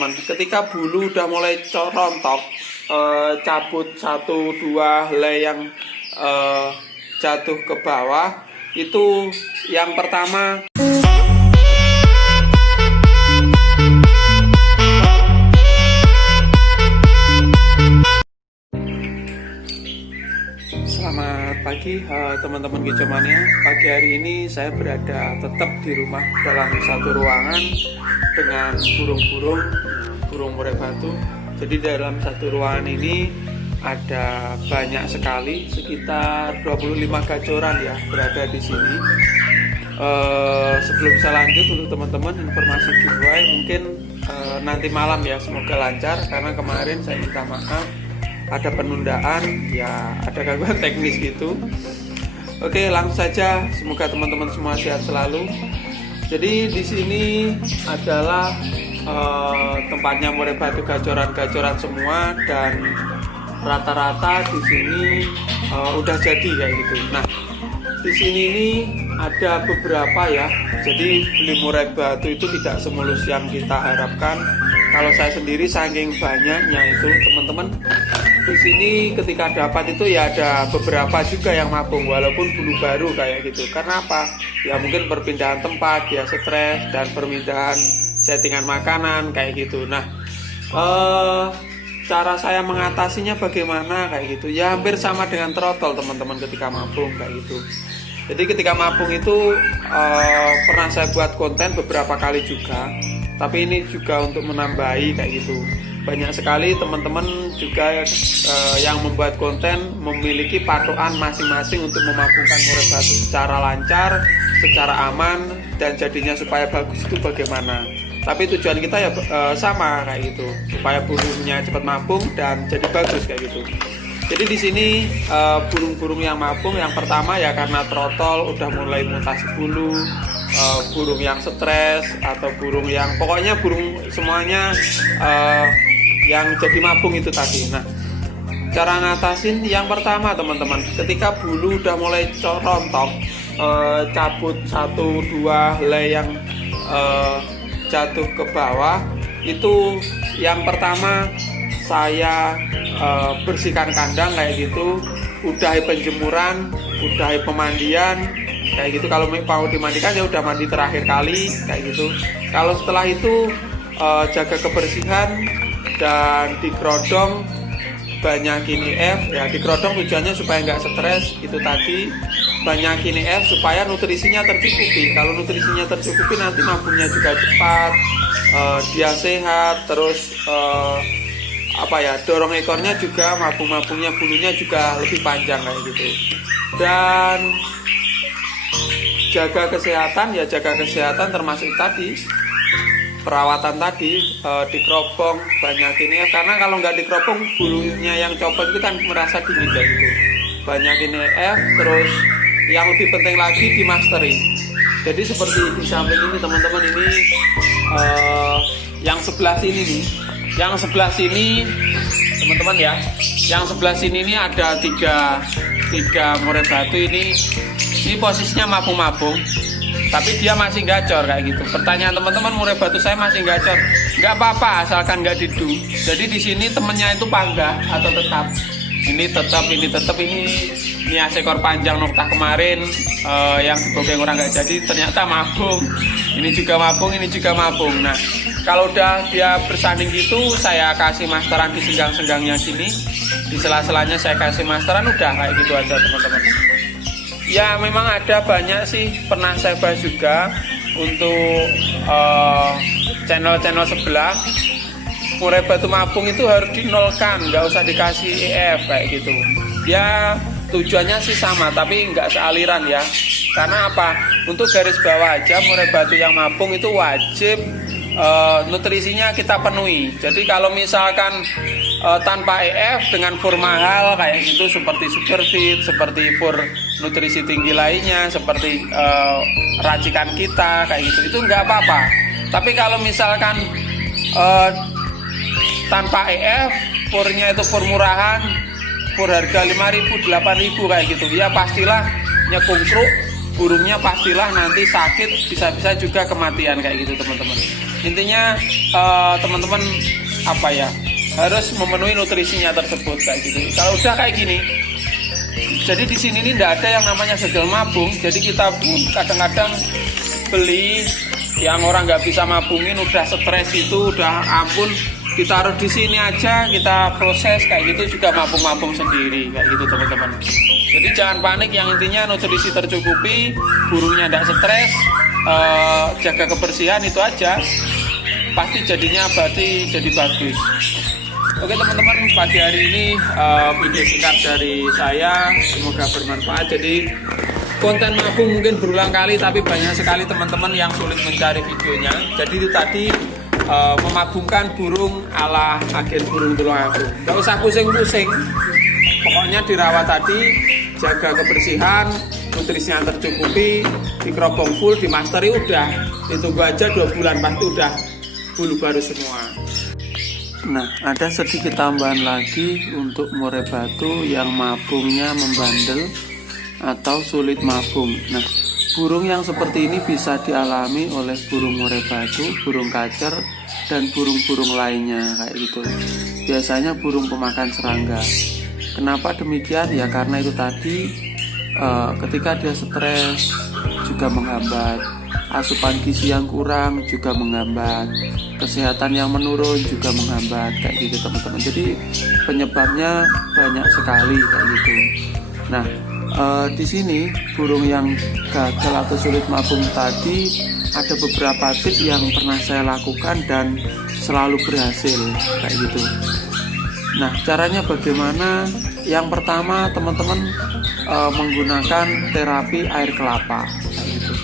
teman-teman. Ketika bulu udah mulai rontok, cabut 1-2 helai yang jatuh ke bawah, itu yang pertama. Selamat pagi teman-teman Kicomania. Pagi hari ini saya berada tetap di rumah dalam satu ruangan dengan burung murai batu. Jadi dalam satu ruangan ini ada banyak sekali, sekitar 25 gacoran ya berada di sini. Sebelum saya lanjut, untuk teman-teman informasi giveaway mungkin nanti malam ya, semoga lancar karena kemarin saya minta maaf ada penundaan ya, ada gangguan teknis gitu. Oke, langsung saja, semoga teman-teman semua sehat selalu. Jadi di sini adalah tempatnya murai batu gacoran-gacoran semua, dan rata-rata di sini udah jadi kayak gitu. Nah, di sini ini ada beberapa ya. Jadi beli murai batu itu tidak semulus yang kita harapkan. Kalau saya sendiri saking banyaknya itu teman-teman, di sini ketika dapat itu ya ada beberapa juga yang mabung walaupun bulu baru kayak gitu. Karena apa? Ya mungkin perpindahan tempat, ya stres, dan permintaan settingan makanan kayak gitu. Nah, cara saya mengatasinya bagaimana kayak gitu? Ya hampir sama dengan trotol teman-teman ketika mabung kayak gitu. Jadi ketika mabung itu pernah saya buat konten beberapa kali juga. Tapi ini juga untuk menambahi kayak gitu. Banyak sekali teman-teman juga yang membuat konten memiliki patokan masing-masing untuk memabungkan murai batu secara lancar, secara aman, dan jadinya supaya bagus itu bagaimana. Tapi tujuan kita ya sama kayak gitu, supaya burungnya cepat mabung dan jadi bagus kayak gitu. Jadi di sini burung-burung yang mabung yang pertama ya karena trotol udah mulai mutasi bulu, burung yang stres atau burung yang pokoknya burung semuanya yang jadi mabung itu tadi. Nah, cara ngatasin yang pertama teman-teman, ketika bulu udah mulai rontok, cabut 1-2 helai yang jatuh ke bawah, itu yang pertama saya bersihkan kandang kayak gitu, udahi penjemuran, udahi pemandian kayak gitu. Kalau mau dimandikan ya udah mandi terakhir kali kayak gitu. Kalau setelah itu jaga kebersihan dan dikerodong banyakin IF ya. Dikerodong tujuannya supaya nggak stres itu tadi, banyakin IF supaya nutrisinya tercukupi. Kalau nutrisinya tercukupi nanti mabungnya juga cepat, dia sehat, terus dorong ekornya juga, mabung-mabungnya bulunya juga lebih panjang kayak gitu. Dan jaga kesehatan termasuk tadi perawatan tadi, dikeropong banyakin ya, karena kalau nggak dikeropong bulunya yang copot itu kan merasa dingin kayak gitu. Banyakin EF, terus yang lebih penting lagi di mastering. Jadi seperti di samping ini teman-teman, ini yang sebelah sini nih, yang sebelah sini teman-teman ya, yang sebelah sini ini ada tiga murai batu ini posisinya mabung-mabung, tapi dia masih gacor kayak gitu. Pertanyaan teman-teman, murai batu saya masih gacor, nggak apa-apa asalkan nggak didu. Jadi di sini temennya itu panggah atau tetap. Ini ekor panjang noktah kemarin yang dibogeng orang nggak jadi, ternyata mabung. Ini juga mabung. Nah, kalau udah dia bersanding gitu, saya kasih masteran di senggang-senggangnya gini, di sela-selanya saya kasih masteran, udah kayak gitu aja teman-teman. Ya memang ada banyak sih, pernah saya bahas juga untuk channel-channel sebelah. Murai batu mabung itu harus dinolkan, nggak usah dikasih EF kayak gitu. Ya tujuannya sih sama, tapi nggak sealiran ya. Karena apa? Untuk garis bawah aja, murai batu yang mabung itu wajib nutrisinya kita penuhi. Jadi kalau misalkan tanpa EF dengan fur mahal kayak gitu, seperti Superfit, seperti fur nutrisi tinggi lainnya, seperti racikan kita kayak gitu, itu nggak apa-apa. Tapi kalau misalkan tanpa EF, furnya itu fur murahan, fur harga 5.000, 8.000 kayak gitu, ya pastilah nyekungkruk, burungnya pastilah nanti sakit, bisa-bisa juga kematian kayak gitu teman-teman. Intinya teman-teman apa ya, harus memenuhi nutrisinya tersebut kayak gitu. Kalau udah kayak gini, jadi di sini ini tidak ada yang namanya gagal mabung. Jadi kita pun kadang-kadang beli yang orang nggak bisa mabungin, udah stres itu, udah ampun, kita taruh di sini aja, kita proses kayak gitu juga mabung-mabung sendiri kayak gitu teman-teman. Jadi jangan panik, yang intinya nutrisi tercukupi, burungnya tidak stres, jaga kebersihan itu aja, pasti jadinya berarti jadi bagus. Oke teman-teman, pagi hari ini video singkat dari saya, semoga bermanfaat. Jadi konten mabung mungkin berulang kali, tapi banyak sekali teman-teman yang sulit mencari videonya. Jadi itu tadi memabungkan burung ala agen burung Tulungagung. Gak usah pusing-pusing, pokoknya dirawat tadi, jaga kebersihan, nutrisinya tercukupi, dikerobong full, dimasteri, udah ditunggu aja 2 bulan pasti udah bulu baru semua. Nah, ada sedikit tambahan lagi untuk murai batu yang mabungnya membandel atau sulit mabung. Nah, burung yang seperti ini bisa dialami oleh burung murai batu, burung kacer, dan burung-burung lainnya kayak gitu. Biasanya burung pemakan serangga. Kenapa demikian? Ya karena itu tadi ketika dia stres juga menghambat, asupan gizi yang kurang juga menghambat, kesehatan yang menurun juga menghambat kayak gitu teman-teman. Jadi penyebabnya banyak sekali kayak gitu. Nah, di sini burung yang gagal atau sulit mabung tadi ada beberapa tips yang pernah saya lakukan dan selalu berhasil kayak gitu. Nah, caranya bagaimana? Yang pertama teman-teman menggunakan terapi air kelapa kayak gitu.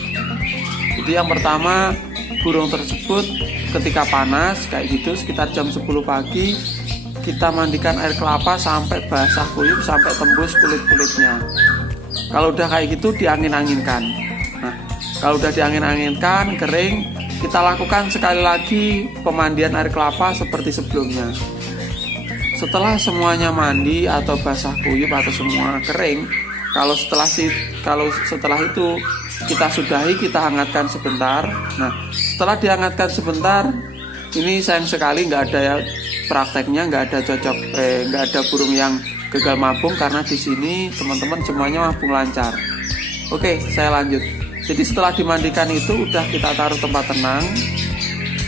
Jadi yang pertama, burung tersebut ketika panas kayak gitu sekitar jam 10 pagi kita mandikan air kelapa sampai basah kuyup, sampai tembus kulit-kulitnya. Kalau udah kayak gitu diangin-anginkan. Nah, kalau udah diangin-anginkan kering, kita lakukan sekali lagi pemandian air kelapa seperti sebelumnya. Setelah semuanya mandi atau basah kuyup atau semua kering, kalau setelah itu kita sudahi, kita hangatkan sebentar. Nah, setelah dihangatkan sebentar, ini sayang sekali nggak ada prakteknya, nggak ada burung yang gagal mabung karena di sini teman-teman semuanya mabung lancar. Oke, saya lanjut. Jadi setelah dimandikan itu udah kita taruh tempat tenang,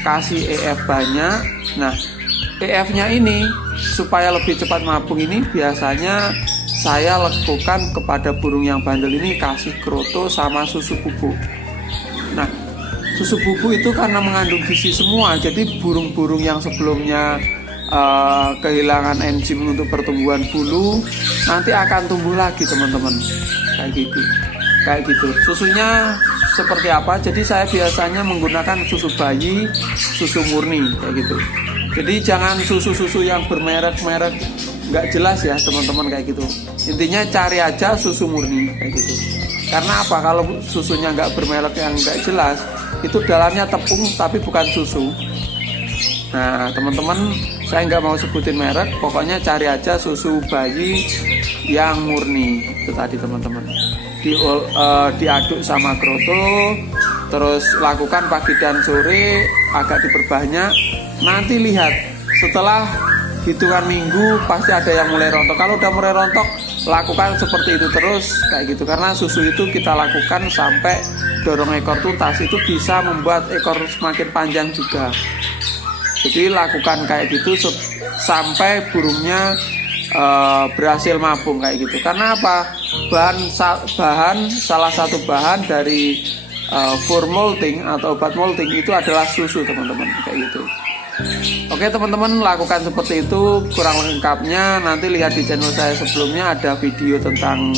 kasih EF banyak. Nah, EF-nya ini supaya lebih cepat mabung ini biasanya saya lakukan kepada burung yang bandel ini kasih kroto sama susu bubuk. Nah, susu bubuk itu karena mengandung gizi semua, jadi burung-burung yang sebelumnya kehilangan enzim untuk pertumbuhan bulu nanti akan tumbuh lagi teman-teman kayak gitu. Susunya seperti apa? Jadi saya biasanya menggunakan susu bayi, susu murni kayak gitu. Jadi jangan susu-susu yang bermerek-merek nggak jelas ya teman-teman kayak gitu. Intinya cari aja susu murni kayak gitu. Karena apa? Kalau susunya nggak bermerek yang nggak jelas, itu dalamnya tepung tapi bukan susu. Nah teman-teman, saya nggak mau sebutin merek, pokoknya cari aja susu bayi yang murni itu tadi teman-teman. Diaduk sama kroto, terus lakukan pagi dan sore, agak diperbanyak. Nanti lihat setelah hitungan minggu pasti ada yang mulai rontok. Kalau udah mulai rontok, lakukan seperti itu terus kayak gitu, karena susu itu kita lakukan sampai dorong ekor tuntas, itu bisa membuat ekor semakin panjang juga. Jadi lakukan kayak gitu sampai burungnya berhasil mabung kayak gitu. Karena apa? Salah satu bahan dari fur molting atau obat molting itu adalah susu teman-teman kayak gitu. Oke teman-teman, lakukan seperti itu. Kurang lengkapnya nanti lihat di channel saya sebelumnya, ada video tentang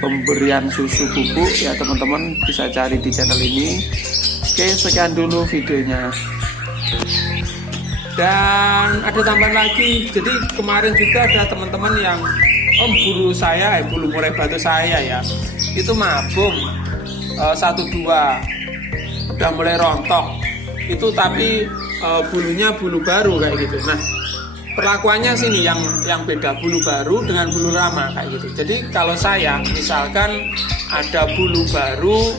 pemberian susu bubuk ya teman-teman, bisa cari di channel ini. Oke, sekian dulu videonya. Dan ada tambahan lagi, jadi kemarin juga ada teman-teman yang bulu murai batu saya ya, itu mabung 1-2 udah mulai rontok itu, tapi bulunya bulu baru kayak gitu. Nah, perlakuannya sini yang beda bulu baru dengan bulu lama kayak gitu. Jadi kalau saya misalkan ada bulu baru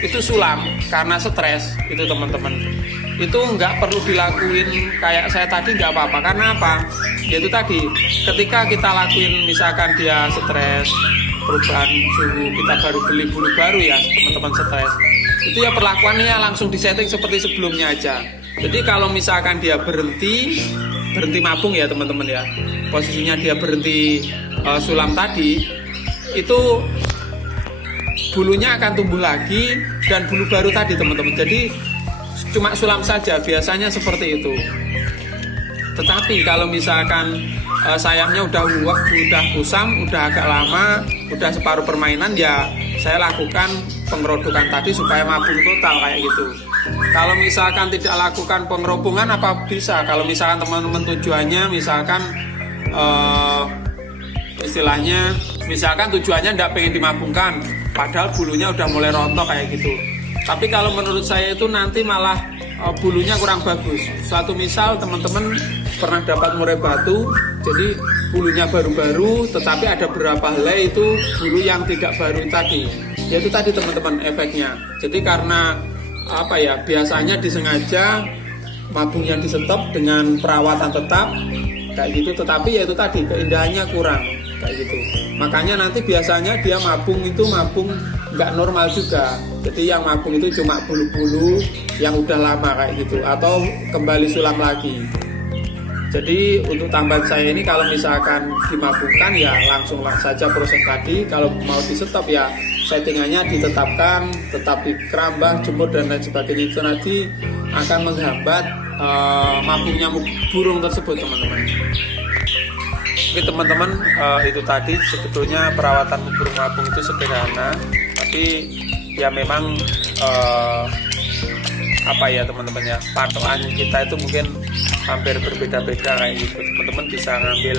itu sulam karena stres itu teman-teman, itu nggak perlu dilakuin kayak saya tadi, nggak apa-apa. Karena apa? Yaitu tadi, ketika kita lakuin misalkan dia stres, perubahan suhu, kita baru beli bulu baru ya teman-teman stres, itu ya perlakuannya langsung disetting seperti sebelumnya aja. Jadi kalau misalkan dia berhenti mabung ya teman-teman ya, posisinya dia berhenti sulam tadi, itu bulunya akan tumbuh lagi dan bulu baru tadi teman-teman. Jadi cuma sulam saja, biasanya seperti itu. Tetapi kalau misalkan sayapnya udah kusam, udah agak lama, udah separuh permainan, ya saya lakukan pengerodokan tadi supaya mabung total kayak gitu. Kalau misalkan tidak lakukan pengerobokan apa bisa? Kalau misalkan teman-teman tujuannya misalkan istilahnya misalkan tujuannya tidak pengen dimabungkan, padahal bulunya udah mulai rontok kayak gitu. Tapi kalau menurut saya itu nanti malah bulunya kurang bagus. Suatu misal teman-teman pernah dapat murai batu, jadi bulunya baru-baru, tetapi ada beberapa helai itu bulu yang tidak baru tadi. Yaitu tadi teman-teman efeknya. Jadi karena apa ya, biasanya disengaja mabung yang disetop dengan perawatan tetap kayak gitu, tetapi yaitu tadi keindahannya kurang kayak gitu. Makanya nanti biasanya dia mabung nggak normal juga. Jadi yang mabung itu cuma bulu-bulu yang udah lama kayak gitu, atau kembali sulam lagi. Jadi untuk tambahan saya ini, kalau misalkan dimabungkan ya langsung saja proses tadi. Kalau mau di stop ya settingannya ditetapkan, tetap di kerambah, jemur dan lain sebagainya. Itu nanti akan menghambat mabungnya burung tersebut teman-teman. Oke teman-teman, itu tadi sebetulnya perawatan burung mabung itu sederhana, tapi ya memang apa ya teman-teman ya, patokan kita itu mungkin hampir berbeda-beda kayak gitu. Teman-teman bisa ngambil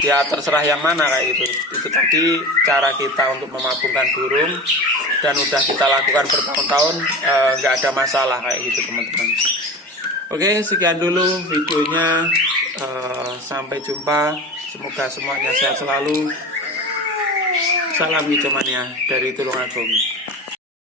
ya terserah yang mana kayak gitu. Itu tadi cara kita untuk memabungkan burung, dan udah kita lakukan bertahun-tahun, nggak ada masalah kayak gitu teman-teman. Oke, sekian dulu videonya. Sampai jumpa, semoga semuanya sehat selalu. Salam hijauannya dari Tulungagung.